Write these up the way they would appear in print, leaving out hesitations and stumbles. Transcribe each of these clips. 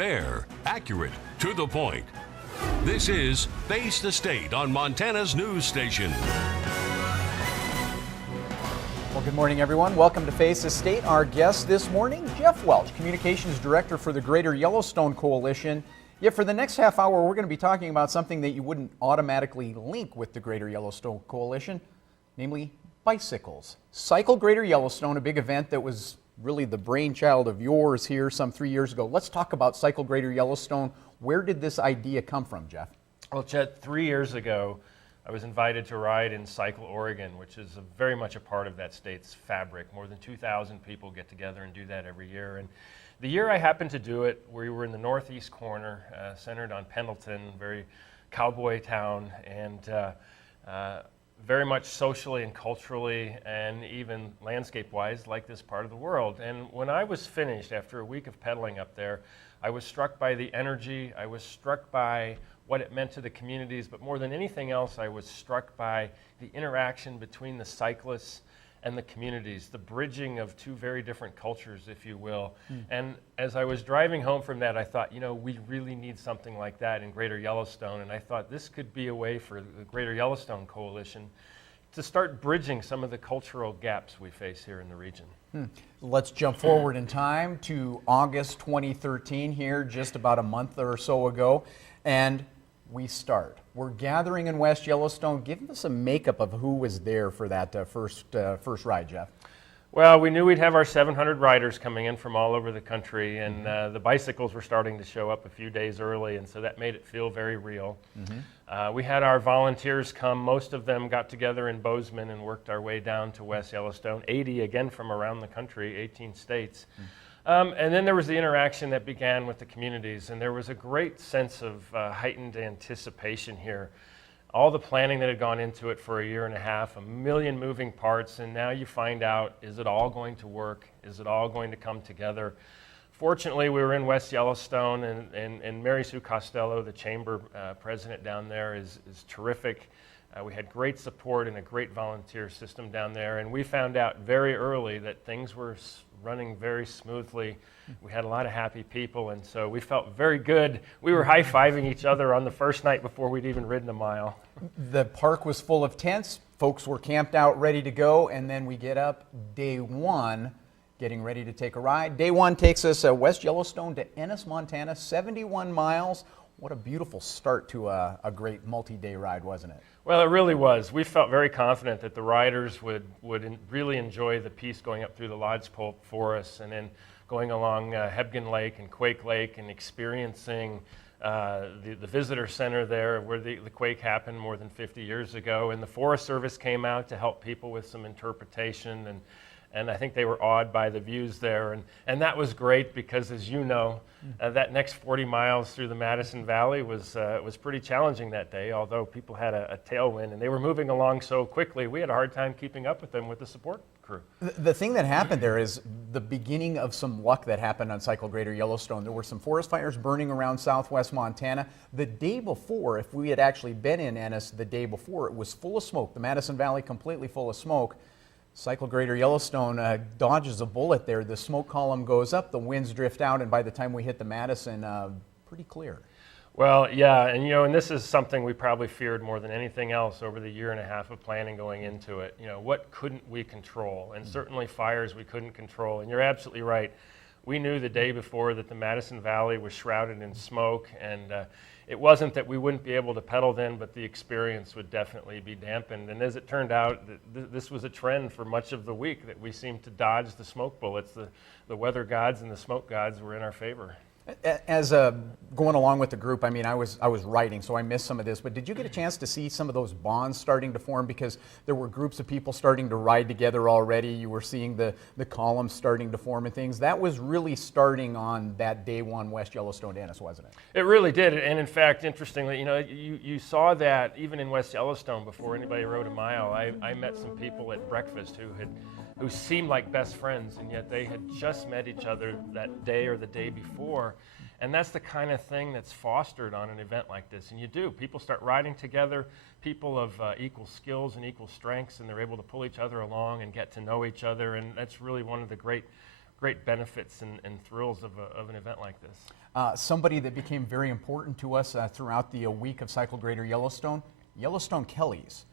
fair, accurate, to the point. This is Face the State on Montana's news station. Well, good morning, everyone. Welcome to Face the State. Our guest this morning, Jeff Welch, Communications Director for the Greater Yellowstone Coalition. Yeah, for the next half hour, we're going to be talking about something that you wouldn't automatically link with the Greater Yellowstone Coalition, namely bicycles. Cycle Greater Yellowstone, a big event that was really the brainchild of yours here some 3 years ago. Let's talk about Cycle Greater Yellowstone. Where did this idea come from, Jeff? Well, Chet, 3 years ago, I was invited to ride in Cycle, Oregon, which is very much a part of that state's fabric. More than 2,000 people get together and do that every year. And the year I happened to do it, we were in the northeast corner, centered on Pendleton, very cowboy town, and very much socially and culturally and even landscape-wise like this part of the world. And when I was finished after a week of pedaling up there, I was struck by the energy, I was struck by what it meant to the communities, but more than anything else, I was struck by the interaction between the cyclists and the communities, the bridging of two very different cultures, if you will. And as I was driving home from that, I thought, you know, we really need something like that in Greater Yellowstone. And I thought this could be a way for the Greater Yellowstone Coalition to start bridging some of the cultural gaps we face here in the region. Let's jump forward in time to August 2013 here, just about a month or so ago. And we start. We're gathering in West Yellowstone. Give us a makeup of who was there for that first ride, Jeff. Well, we knew we'd have our 700 riders coming in from all over the country, and the bicycles were starting to show up a few days early, and so that made it feel very real. We had our volunteers come. Most of them got together in Bozeman and worked our way down to West Yellowstone. 80 again from around the country, 18 states. And then there was the interaction that began with the communities, and there was a great sense of heightened anticipation here. All the planning that had gone into it for a year and a half, a million moving parts, and now you find out, is it all going to work? Is it all going to come together? Fortunately, we were in West Yellowstone, and Mary Sue Costello, the chamber president down there, is terrific. We had great support and a great volunteer system down there, and we found out very early that things were running very smoothly. We had a lot of happy people, and so we felt very good. We were high-fiving each other on the first night before we'd even ridden a mile. The park was full of tents. Folks were camped out, ready to go, and then we get up day one, getting ready to take a ride. Day one takes us West Yellowstone to Ennis, Montana, 71 miles. What a beautiful start to a great multi-day ride, wasn't it? Well, it really was. We felt very confident that the riders would really enjoy the piece going up through the lodgepole forest and then going along Hebgen Lake and Quake Lake and experiencing the visitor center there where the quake happened more than 50 years ago. And the Forest Service came out to help people with some interpretation, and I think they were awed by the views there. And that was great because, as you know, that next 40 miles through the Madison Valley was pretty challenging that day, although people had a tailwind and they were moving along so quickly, we had a hard time keeping up with them with the support crew. The thing that happened there is the beginning of some luck that happened on Cycle Greater Yellowstone. There were some forest fires burning around southwest Montana. The day before, if we had actually been in Ennis the day before, it was full of smoke. The Madison Valley completely full of smoke. Cycle Greater Yellowstone dodges a bullet there. The smoke column goes up, the winds drift out, and by the time we hit the Madison, pretty clear. Well, yeah, and you know, and this is something we probably feared more than anything else over the year and a half of planning going into it. You know, what couldn't we control? And certainly fires we couldn't control. And you're absolutely right. We knew the day before that the Madison Valley was shrouded in smoke, and it wasn't that we wouldn't be able to pedal then, but the experience would definitely be dampened. And as it turned out, this was a trend for much of the week, that we seemed to dodge the smoke bullets. The weather gods and the smoke gods were in our favor. As going along with the group, I mean, I was writing, so I missed some of this, but did you get a chance to see some of those bonds starting to form? Because there were groups of people starting to ride together already. You were seeing the columns starting to form and things. That was really starting on that day one West Yellowstone to Ennis, wasn't it? It really did, and in fact, interestingly, you know, you saw that even in West Yellowstone before anybody rode a mile. I met some people at breakfast who seemed like best friends, and yet they had just met each other that day or the day before. And that's the kind of thing that's fostered on an event like this. And you do. People start riding together, people of equal skills and equal strengths, and they're able to pull each other along and get to know each other. And that's really one of the great great benefits and thrills of an event like this. Somebody that became very important to us throughout the week of Cycle Greater Yellowstone, Yellowstone Kellys.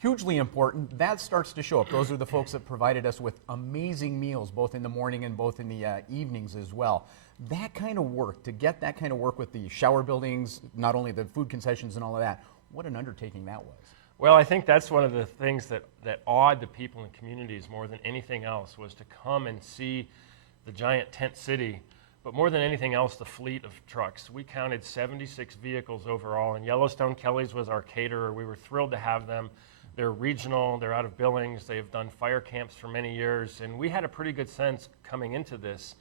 Hugely important. That starts to show up. Those are the folks that provided us with amazing meals, both in the morning and both in the evenings as well. That kind of work, to get that kind of work with the shower buildings, not only the food concessions and all of that, what an undertaking that was. Well, I think that's one of the things that awed the people in communities more than anything else, was to come and see the giant tent city, but more than anything else, the fleet of trucks. We counted 76 vehicles overall, and Yellowstone Kellys was our caterer. We were thrilled to have them. They're regional, they're out of Billings, they've done fire camps for many years, and we had a pretty good sense coming into this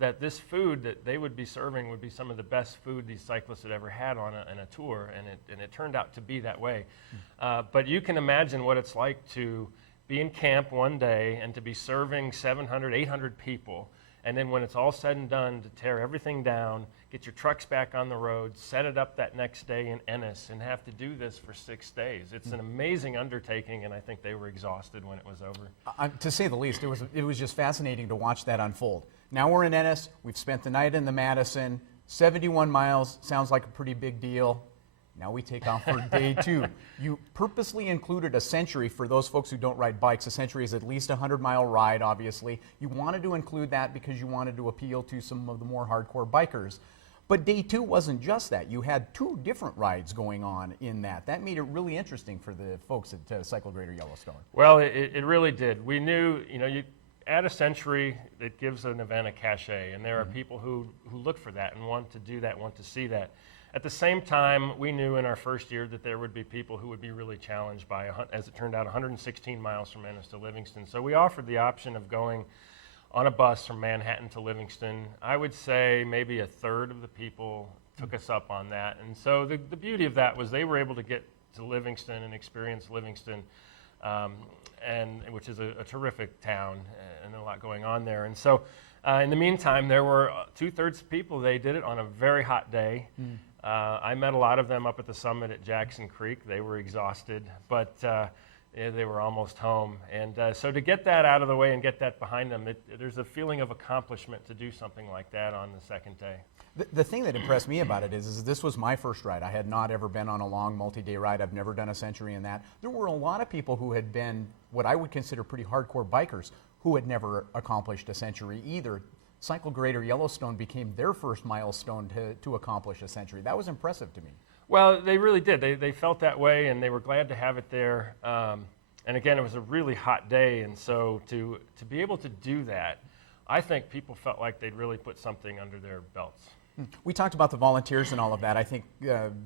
that this food that they would be serving would be some of the best food these cyclists had ever had on a tour, and it turned out to be that way. But you can imagine what it's like to be in camp one day and to be serving 700, 800 people, and then when it's all said and done, to tear everything down, get your trucks back on the road, set it up that next day in Ennis, and have to do this for 6 days. It's an amazing undertaking, and I think they were exhausted when it was over. To say the least, it was just fascinating to watch that unfold. Now we're in Ennis. We've spent the night in the Madison. 71 miles sounds like a pretty big deal. Now we take off for day 2. You purposely included a century for those folks who don't ride bikes. A century is at least a 100-mile ride, obviously. You wanted to include that because you wanted to appeal to some of the more hardcore bikers. But day 2 wasn't just that. You had 2 different rides going on in that. That made it really interesting for the folks at Cycle Greater Yellowstone. Well, it really did. We knew, you add a century, it gives an event a cachet, and there are people who look for that and want to do that, want to see that. At the same time, we knew in our first year that there would be people who would be really challenged by, as it turned out, 116 miles from Ennis to Livingston. So we offered the option of going on a bus from Manhattan to Livingston. I would say maybe a third of the people took us up on that. And so the beauty of that was they were able to get to Livingston and experience Livingston, and which is a terrific town and a lot going on there. And so in the meantime, there were 2/3 of people, they did it on a very hot day. I met a lot of them up at the summit at Jackson Creek. They were exhausted, but they were almost home. And so to get that out of the way and get that behind them, there's a feeling of accomplishment to do something like that on the second day. The thing that impressed me about it is this was my first ride. I had not ever been on a long multi-day ride. I've never done a century in that. There were a lot of people who had been what I would consider pretty hardcore bikers who had never accomplished a century either. Cycle Greater Yellowstone became their first milestone to accomplish a century. That was impressive to me. Well, they really did. They felt that way, and they were glad to have it there. And again, it was a really hot day, and so to be able to do that, I think people felt like they'd really put something under their belts. We talked about the volunteers and all of that. I think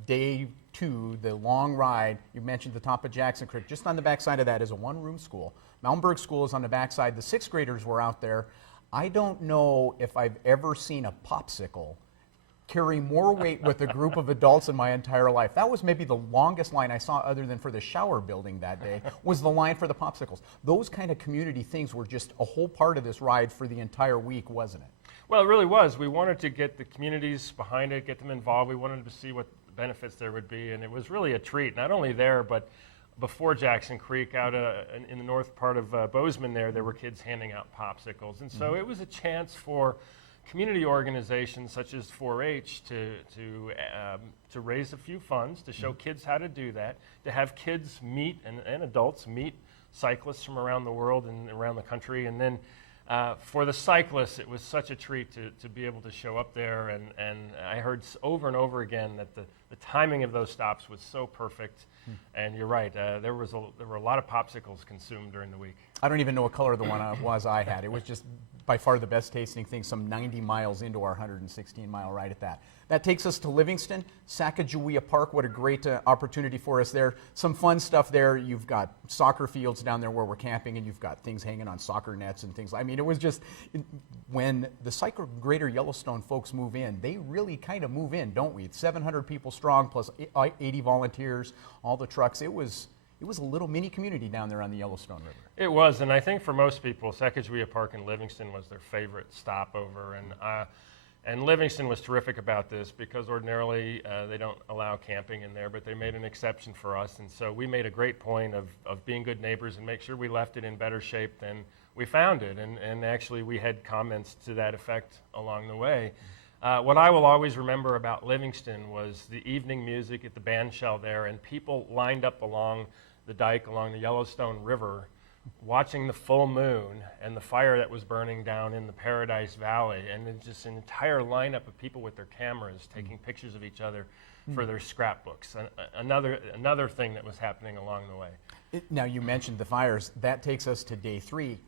day 2, the long ride, you mentioned the top of Jackson Creek. Just on the backside of that is a one-room school. Malmberg School is on the backside. The 6th graders were out there. I don't know if I've ever seen a popsicle carry more weight with a group of adults in my entire life. That was maybe the longest line I saw, other than for the shower building that day, was the line for the popsicles. Those kind of community things were just a whole part of this ride for the entire week, wasn't it? Well, it really was. We wanted to get the communities behind it, get them involved. We wanted to see what benefits there would be, and it was really a treat, not only there, but before Jackson Creek, out in the north part of Bozeman there were kids handing out popsicles. And so it was a chance for community organizations such as 4-H to raise a few funds, to show kids how to do that, to have kids meet and adults meet cyclists from around the world and around the country. And then for the cyclists, it was such a treat to be able to show up there. And I heard over and over again that the timing of those stops was so perfect. And you're right, there were a lot of popsicles consumed during the week. I don't even know what color the one was I had. It was just by far the best tasting thing, some 90 miles into our 116-mile ride at that. That takes us to Livingston, Sacagawea Park. What a great opportunity for us there. Some fun stuff there. You've got soccer fields down there where we're camping, and you've got things hanging on soccer nets and things. I mean, it was just, when the Cycle Greater Yellowstone folks move in, they really kind of move in, don't we? It's 700 people strong plus 80 volunteers, all the trucks. It was a little mini community down there on the Yellowstone River. It was, and I think for most people, Sacagawea Park in Livingston was their favorite stopover. And Livingston was terrific about this because ordinarily they don't allow camping in there, but they made an exception for us. And so we made a great point of being good neighbors and make sure we left it in better shape than we found it. And actually we had comments to that effect along the way. What I will always remember about Livingston was the evening music at the band shell there, and people lined up along the dike, along the Yellowstone River, watching the full moon and the fire that was burning down in the Paradise Valley, and then just an entire lineup of people with their cameras taking pictures of each other for their scrapbooks. Another thing that was happening along the way. Now, you mentioned the fires. That takes us to day 3.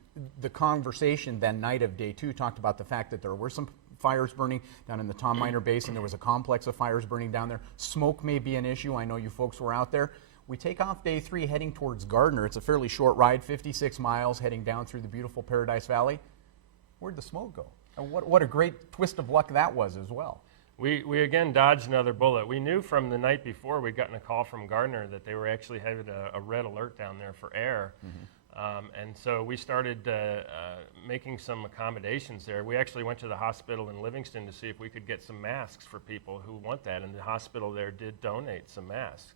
The conversation that night of day 2 talked about the fact that there were some fires burning down in the Tom Miner Basin. There was a complex of fires burning down there. Smoke may be an issue. I know you folks were out there. We take off day 3 heading towards Gardner. It's a fairly short ride, 56 miles, heading down through the beautiful Paradise Valley. Where'd the smoke go? And what a great twist of luck that was as well. We again dodged another bullet. We knew from the night before we'd gotten a call from Gardner that they were actually having a red alert down there for air. And so we started making some accommodations there. We actually went to the hospital in Livingston to see if we could get some masks for people who want that, and the hospital there did donate some masks.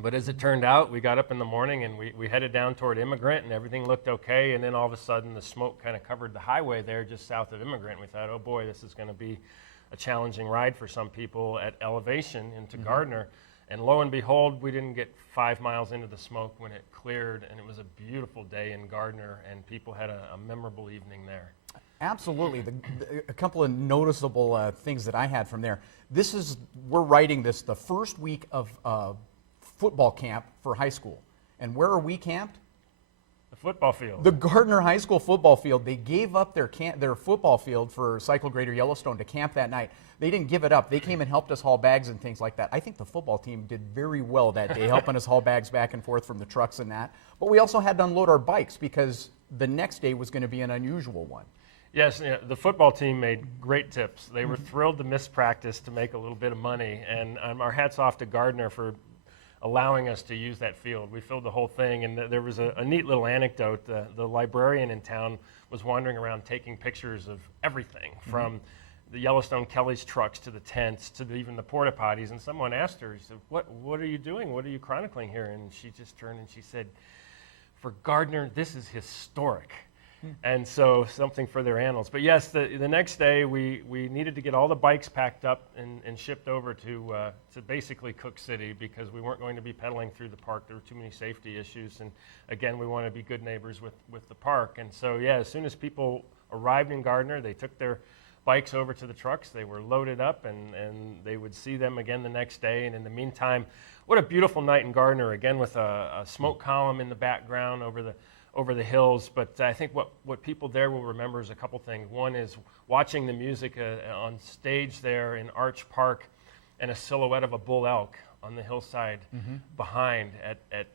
But as it turned out, we got up in the morning and we headed down toward Immigrant, and everything looked okay, and then all of a sudden the smoke kind of covered the highway there just south of Immigrant. We thought, oh boy, this is going to be a challenging ride for some people at elevation into Gardner. And lo and behold, we didn't get 5 miles into the smoke when it cleared, and it was a beautiful day in Gardner, and people had a memorable evening there. Absolutely. A couple of noticeable things that I had from there. We're writing this the first week of football camp for high school. And where are we camped? The football field. The Gardner High School football field. They gave up their football field for Cycle Greater Yellowstone to camp that night. They didn't give it up. They came and helped us haul bags and things like that. I think the football team did very well that day, helping us haul bags back and forth from the trucks and that. But we also had to unload our bikes because the next day was going to be an unusual one. Yes, the football team made great tips. They were thrilled to miss practice to make a little bit of money, and our hats off to Gardner for allowing us to use that field. We filled the whole thing, and there was a neat little anecdote. The librarian in town was wandering around taking pictures of everything, from the Yellowstone Kelly's trucks to the tents to even the porta potties, and someone asked her, he said, what are you doing? What are you chronicling here? And she just turned and she said, for Gardner, this is historic. And so something for their annals. But yes, the next day we needed to get all the bikes packed up and shipped over to basically Cook City, because we weren't going to be pedaling through the park. There were too many safety issues, and again, we want to be good neighbors with the park. And so yeah, as soon as people arrived in Gardner, they took their bikes over to the trucks. They were loaded up, and they would see them again the next day. And in the meantime, what a beautiful night in Gardner, again with a smoke column in the background over the hills. But I think what people there will remember is a couple things. One is watching the music on stage there in Arch Park, and a silhouette of a bull elk on the hillside behind at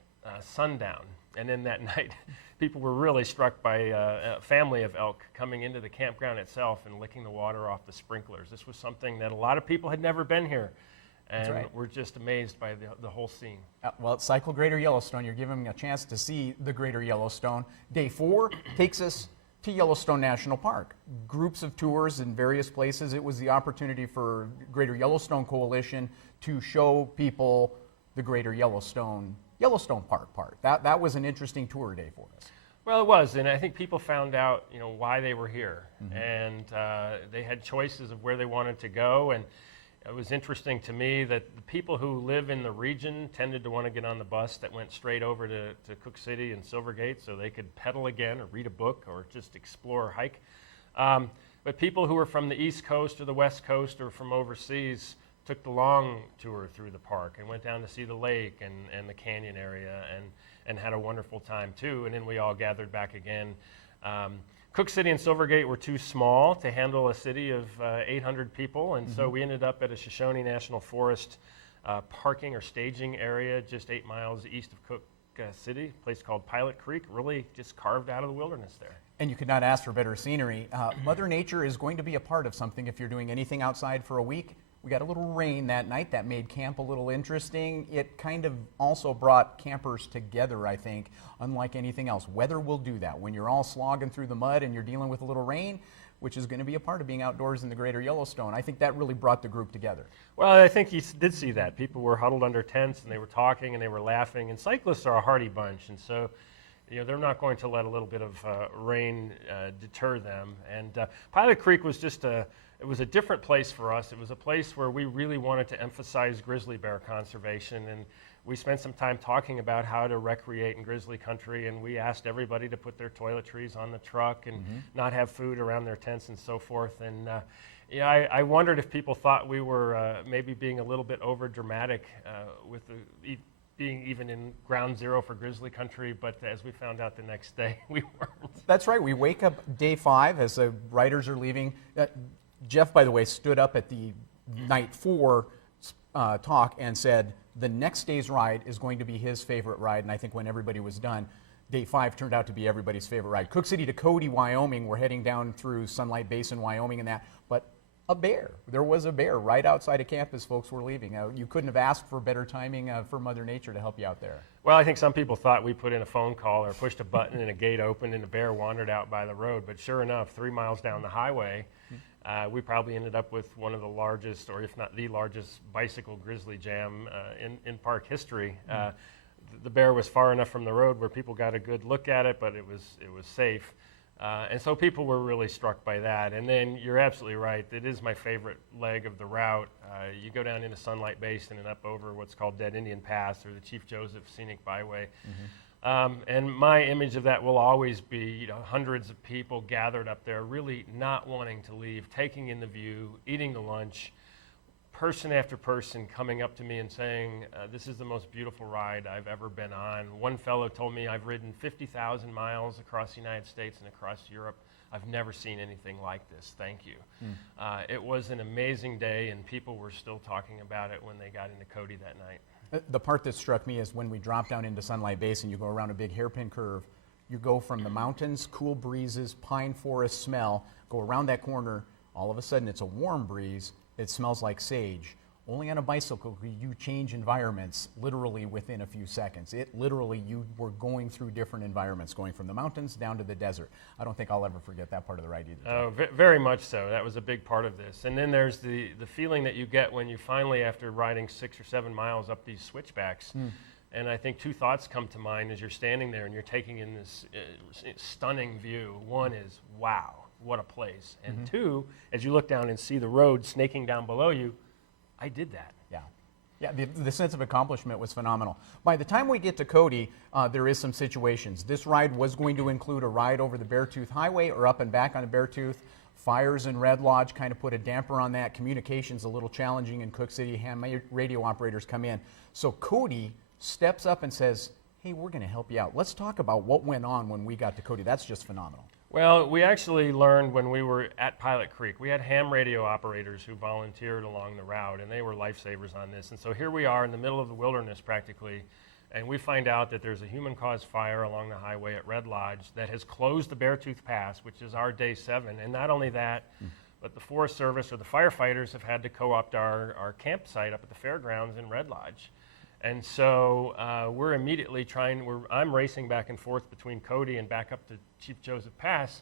sundown. And then that night, people were really struck by a family of elk coming into the campground itself and licking the water off the sprinklers. This was something that a lot of people had never been here. And we're just amazed by the whole scene. Well, at Cycle Greater Yellowstone, you're giving them a chance to see the Greater Yellowstone. Day 4 takes us to Yellowstone National Park. Groups of tours in various places. It was the opportunity for Greater Yellowstone Coalition to show people the Greater Yellowstone Park part. That was an interesting tour day for us. Well, it was, and I think people found out, why they were here, and they had choices of where they wanted to go. And it was interesting to me that the people who live in the region tended to want to get on the bus that went straight over to Cook City and Silvergate, so they could pedal again or read a book or just explore or hike. But people who were from the East Coast or the West Coast or from overseas took the long tour through the park and went down to see the lake and the canyon area and had a wonderful time too. And then we all gathered back again. Cook City and Silvergate were too small to handle a city of 800 people, and so we ended up at a Shoshone National Forest parking or staging area just 8 miles east of Cook City, a place called Pilot Creek, really just carved out of the wilderness there. And you could not ask for better scenery. Mother Nature is going to be a part of something if you're doing anything outside for a week. We got a little rain that night that made camp a little interesting. It kind of also brought campers together, I think, unlike anything else. Weather will do that. When you're all slogging through the mud and you're dealing with a little rain, which is going to be a part of being outdoors in the Greater Yellowstone, I think that really brought the group together. Well, I think you did see that. People were huddled under tents and they were talking and they were laughing, and cyclists are a hardy bunch, and so they're not going to let a little bit of rain deter them. And Pilot Creek was it was a different place for us. It was a place where we really wanted to emphasize grizzly bear conservation, and we spent some time talking about how to recreate in grizzly country, and we asked everybody to put their toiletries on the truck and not have food around their tents and so forth. And I wondered if people thought we were maybe being a little bit over dramatic with being even in ground zero for grizzly country, but as we found out the next day, we weren't. That's right. We wake up day 5 as the riders are leaving. Jeff, by the way, stood up at the night 4 talk and said the next day's ride is going to be his favorite ride. And I think when everybody was done, day 5 turned out to be everybody's favorite ride. Cook City to Cody, Wyoming. We're heading down through Sunlight Basin, Wyoming, and that. But a bear. There was a bear right outside of camp as folks were leaving. You couldn't have asked for better timing for Mother Nature to help you out there. Well, I think some people thought we put in a phone call or pushed a button and a gate opened and the bear wandered out by the road. But sure enough, 3 miles down the highway, we probably ended up with one of the largest, or if not the largest, bicycle grizzly jam in park history. The bear was far enough from the road where people got a good look at it, but it was safe. And so people were really struck by that. And then you're absolutely right. It is my favorite leg of the route. You go down into Sunlight Basin and up over what's called Dead Indian Pass, or the Chief Joseph Scenic Byway. And my image of that will always be, hundreds of people gathered up there, really not wanting to leave, taking in the view, eating the lunch, person after person coming up to me and saying, this is the most beautiful ride I've ever been on. One fellow told me, I've ridden 50,000 miles across the United States and across Europe. I've never seen anything like this. Thank you. It was an amazing day, and people were still talking about it when they got into Cody that night. The part that struck me is when we drop down into Sunlight Basin, you go around a big hairpin curve. You go from the mountains, cool breezes, pine forest smell, go around that corner, all of a sudden it's a warm breeze. It smells like sage. Only on a bicycle could you change environments literally within a few seconds. You were going through different environments, going from the mountains down to the desert. I don't think I'll ever forget that part of the ride either. Oh, very much so. That was a big part of this. And then there's the feeling that you get when you finally, after riding 6 or 7 miles up these switchbacks, and I think 2 thoughts come to mind as you're standing there and you're taking in this stunning view. One is, wow, what a place. And 2, as you look down and see the road snaking down below you, I did that. Yeah, the sense of accomplishment was phenomenal. By the time we get to Cody, there is some situations. This ride was going to include a ride over the Beartooth Highway or up and back on the Beartooth. Fires in Red Lodge kind of put a damper on that. Communication's a little challenging in Cook City. Ham radio operators come in. So Cody steps up and says, hey, we're going to help you out. Let's talk about what went on when we got to Cody. That's just phenomenal. Well, we actually learned when we were at Pilot Creek, we had ham radio operators who volunteered along the route, and they were lifesavers on this. And so here we are in the middle of the wilderness practically, and we find out that there's a human-caused fire along the highway at Red Lodge that has closed the Beartooth Pass, which is our day 7. And not only that, but the Forest Service or the firefighters have had to co-opt our campsite up at the fairgrounds in Red Lodge. And so we're immediately I'm racing back and forth between Cody and back up to Chief Joseph Pass,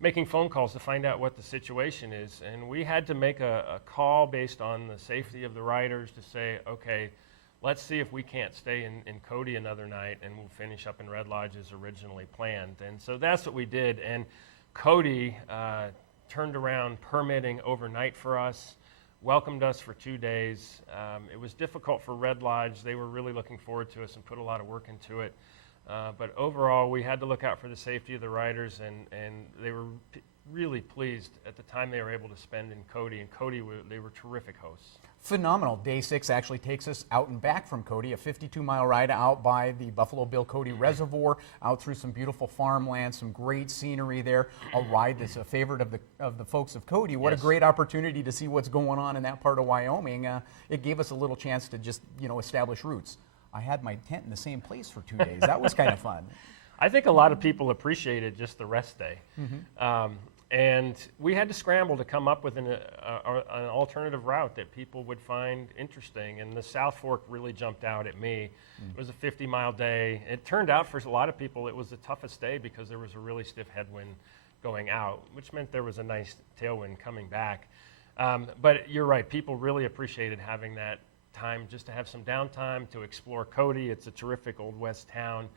making phone calls to find out what the situation is. And we had to make a call based on the safety of the riders to say, okay, let's see if we can't stay in Cody another night and we'll finish up in Red Lodge as originally planned. And so that's what we did. And Cody turned around permitting overnight for us, welcomed us for 2 days. It was difficult for Red Lodge. They were really looking forward to us and put a lot of work into it. But overall, we had to look out for the safety of the riders, and they were really pleased at the time they were able to spend in Cody. And Cody, they were terrific hosts. Phenomenal. Day 6 actually takes us out and back from Cody, a 52-mile ride out by the Buffalo Bill Cody Reservoir, out through some beautiful farmland, some great scenery there. A ride that's a favorite of the folks of Cody. What a great opportunity to see what's going on in that part of Wyoming. It gave us a little chance to just, establish roots. I had my tent in the same place for 2 days. That was kind of fun. I think a lot of people appreciated just the rest day. And we had to scramble to come up with an alternative route that people would find interesting. And the South Fork really jumped out at me. It was a 50-mile day. It turned out for a lot of people it was the toughest day because there was a really stiff headwind going out, which meant there was a nice tailwind coming back. But you're right, people really appreciated having that time just to have some downtime to explore Cody. It's a terrific Old West town.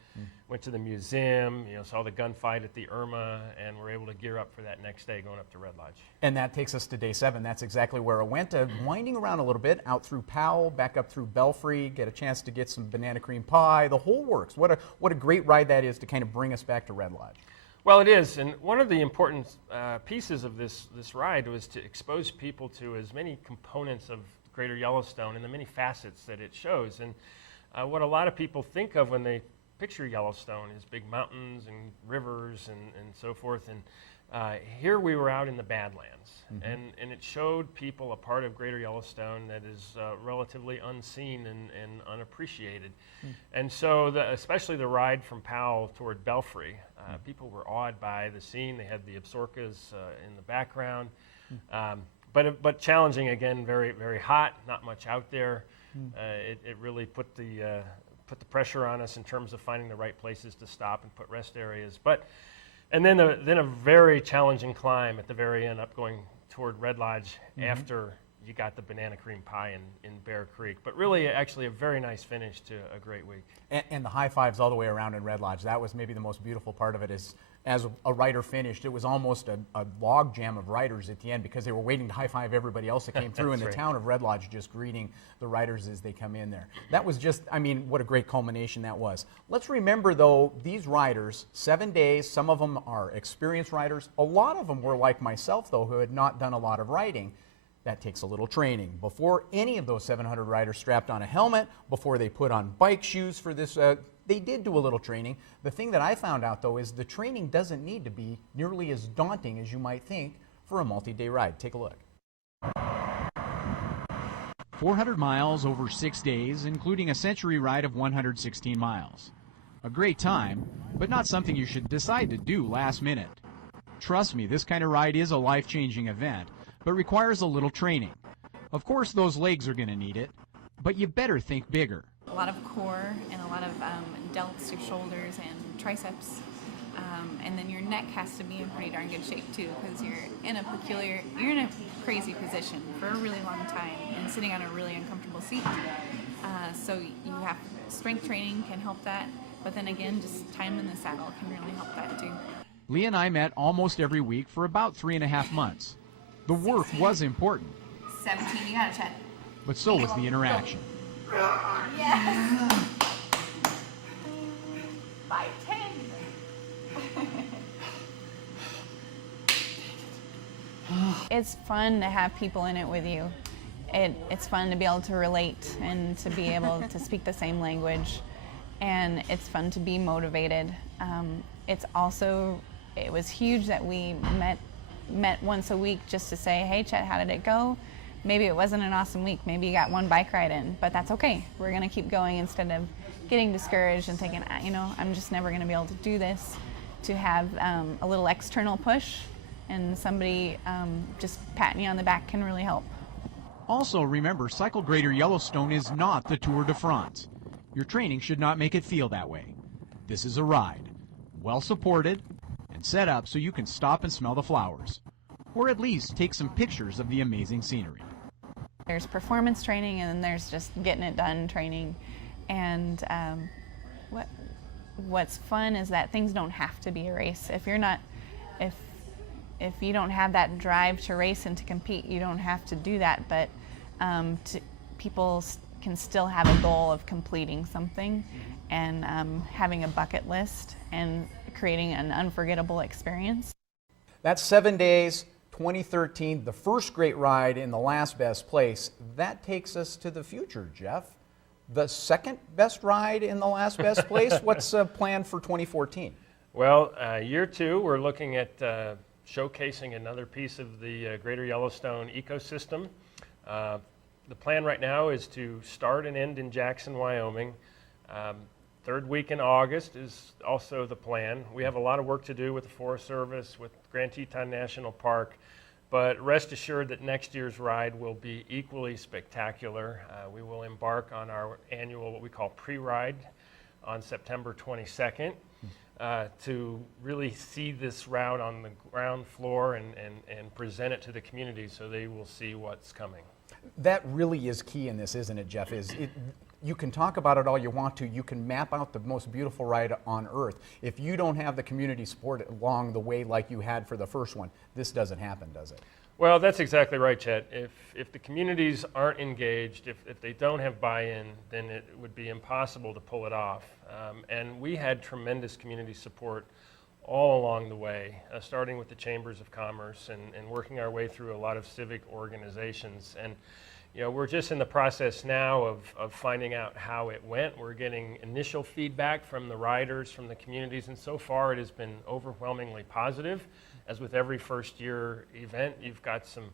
Went to the museum, saw the gunfight at the Irma, and were able to gear up for that next day going up to Red Lodge. And that takes us to day 7. That's exactly where I went. Winding around a little bit, out through Powell, back up through Belfry, get a chance to get some banana cream pie, the whole works. What a great ride that is to kind of bring us back to Red Lodge. Well, it is, and one of the important pieces of this ride was to expose people to as many components of Greater Yellowstone and the many facets that it shows. And what a lot of people think of when they picture Yellowstone is big mountains and rivers and so forth. And here we were out in the Badlands, and it showed people a part of Greater Yellowstone that is relatively unseen and unappreciated. And so, especially the ride from Powell toward Belfry, people were awed by the scene. They had the Absarokas in the background, but challenging again. Very, very hot. Not much out there. It really put the pressure on us in terms of finding the right places to stop and put rest areas. And then a very challenging climb at the very end, up going toward Red Lodge after you got the banana cream pie in Bear Creek. But really, actually, a very nice finish to a great week. And the high fives all the way around in Red Lodge. That was maybe the most beautiful part of it. Is as a rider finished, it was almost a log jam of riders at the end because they were waiting to high five everybody else that came through in the town of Red Lodge, just greeting the riders as they come in there. That was just, I mean, what a great culmination that was. Let's remember, though, these riders, 7 days, some of them are experienced riders. A lot of them were like myself, though, who had not done a lot of riding. That takes a little training. Before any of those 700 riders strapped on a helmet, before they put on bike shoes for this, they did do a little training. The thing that I found out, though, is the training doesn't need to be nearly as daunting as you might think for a multi-day ride. Take a look. 400 miles over 6 days, including a century ride of 116 miles. A great time, but not something you should decide to do last minute. Trust me, this kind of ride is a life-changing event, but requires a little training. Of course, those legs are going to need it, but you better think bigger. A lot of core and a lot of delts, your shoulders and triceps, and then your neck has to be in pretty darn good shape too, because you're in a crazy position for a really long time and sitting on a really uncomfortable seat. So you have strength training can help that, but then again, just time in the saddle can really help that too. Lee and I met almost every week for about 3.5 months. The work was important. 17, you got it, Chet. But so was the interaction. Yes. By 10. It's fun to have people in it with you. It's fun to be able to relate and to be able to speak the same language. And it's fun to be motivated. It was huge that we met once a week just to say, hey, Chet, how did it go? Maybe it wasn't an awesome week. Maybe you got one bike ride in, but that's okay. We're going to keep going instead of getting discouraged and thinking, I'm just never going to be able to do this. To have a little external push and somebody just patting you on the back can really help. Also, remember, Cycle Greater Yellowstone is not the Tour de France. Your training should not make it feel that way. This is a ride, well supported, and set up so you can stop and smell the flowers, or at least take some pictures of the amazing scenery. There's performance training, and then there's just getting it done training. And what's fun is that things don't have to be a race. If you don't have that drive to race and to compete, you don't have to do that. But people can still have a goal of completing something and having a bucket list and creating an unforgettable experience. That's 7 days, 2013, the first great ride in the last best place. That takes us to the future, Jeff. The second best ride in the last best place. What's planned for 2014? Well, year 2, we're looking at showcasing another piece of the Greater Yellowstone ecosystem. The plan right now is to start and end in Jackson, Wyoming. Third week in August is also the plan. We have a lot of work to do with the Forest Service, with Grand Teton National Park, but rest assured that next year's ride will be equally spectacular. We will embark on our annual, what we call pre-ride, on September 22nd to really see this route on the ground floor and present it to the community so they will see what's coming. That really is key in this, isn't it, Jeff? You can talk about it all you want to. You can map out the most beautiful ride on earth. If you don't have the community support along the way like you had for the first one, this doesn't happen, does it? Well, that's exactly right, Chet. If the communities aren't engaged, if they don't have buy-in, then it would be impossible to pull it off. And we had tremendous community support all along the way, starting with the Chambers of Commerce and working our way through a lot of civic organizations. And we're just in the process now of finding out how it went. We're getting initial feedback from the riders, from the communities, and so far it has been overwhelmingly positive. As with every first-year event, you've got some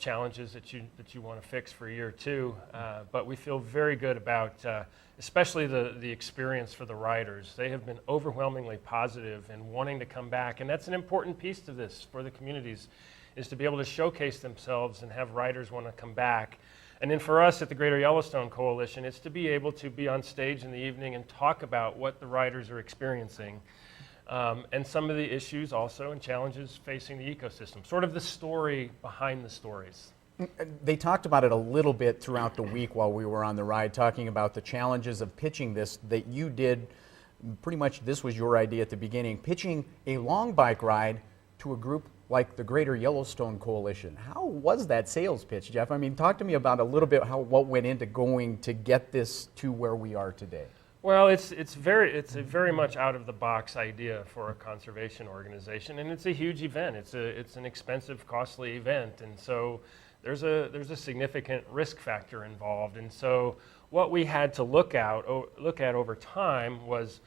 challenges that you want to fix for year two, but we feel very good about especially the experience for the riders. They have been overwhelmingly positive and wanting to come back, and that's an important piece to this for the communities, is to be able to showcase themselves and have riders want to come back. And then for us at the Greater Yellowstone Coalition, it's to be able to be on stage in the evening and talk about what the riders are experiencing. And some of the issues also and challenges facing the ecosystem, sort of the story behind the stories. They talked about it a little bit throughout the week while we were on the ride, talking about the challenges of pitching this, that you did, pretty much this was your idea at the beginning, pitching a long bike ride to a group like the Greater Yellowstone Coalition. How was that sales pitch, Jeff? I mean, talk to me about a little bit what went into going to get this to where we are today. Well, it's a very much out of the box idea for a conservation organization, and it's a huge event. It's an expensive, costly event, and so there's a significant risk factor involved. And so what we had to look at over time was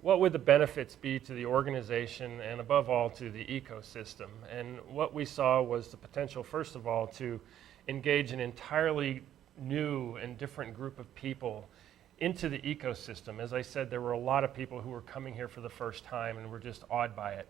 what would the benefits be to the organization and above all to the ecosystem. And what we saw was the potential, first of all, to engage an entirely new and different group of people into the ecosystem. As I said, there were a lot of people who were coming here for the first time and were just awed by it.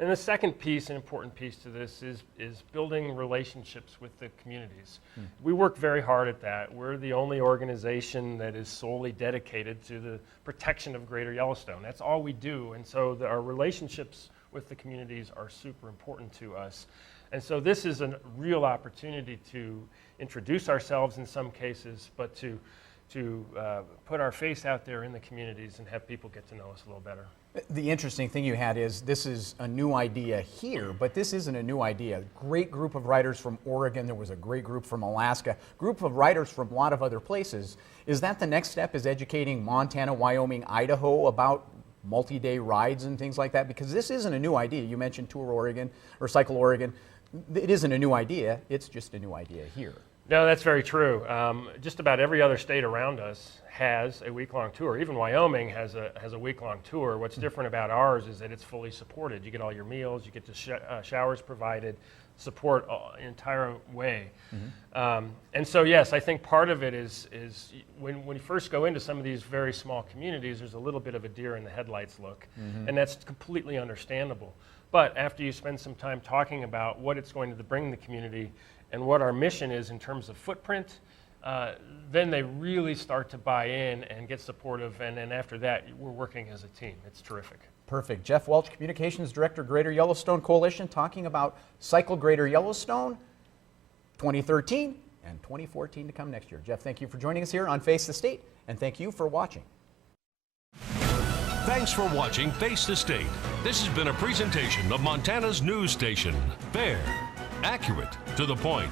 And the second piece, an important piece to this, is building relationships with the communities. We work very hard at that. We're the only organization that is solely dedicated to the protection of Greater Yellowstone. That's all we do. And so our relationships with the communities are super important to us. And so this is a real opportunity to introduce ourselves in some cases, but to put our face out there in the communities and have people get to know us a little better. The interesting thing you had is this is a new idea here, but this isn't a new idea. Great group of riders from Oregon. There was a great group from Alaska, group of riders from a lot of other places. Is that the next step, is educating Montana, Wyoming, Idaho about multi-day rides and things like that? Because this isn't a new idea. You mentioned Tour Oregon or Cycle Oregon. It isn't a new idea. It's just a new idea here. No, that's very true. Just about every other state around us has a week-long tour. Even Wyoming has a week-long tour. What's different about ours is that it's fully supported. You get all your meals, you get the showers provided, support the entire way. And so, yes, I think part of it is when you first go into some of these very small communities, there's a little bit of a deer in the headlights look, and that's completely understandable. But after you spend some time talking about what it's going to bring the community and what our mission is in terms of footprint, then they really start to buy in and get supportive, and then after that, we're working as a team. It's terrific. Perfect. Jeff Welch, Communications Director, Greater Yellowstone Coalition, talking about Cycle Greater Yellowstone 2013 and 2014 to come next year. Jeff, thank you for joining us here on Face the State, and thank you for watching. Thanks for watching Face the State. This has been a presentation of Montana's news station. Fair, accurate, to the point.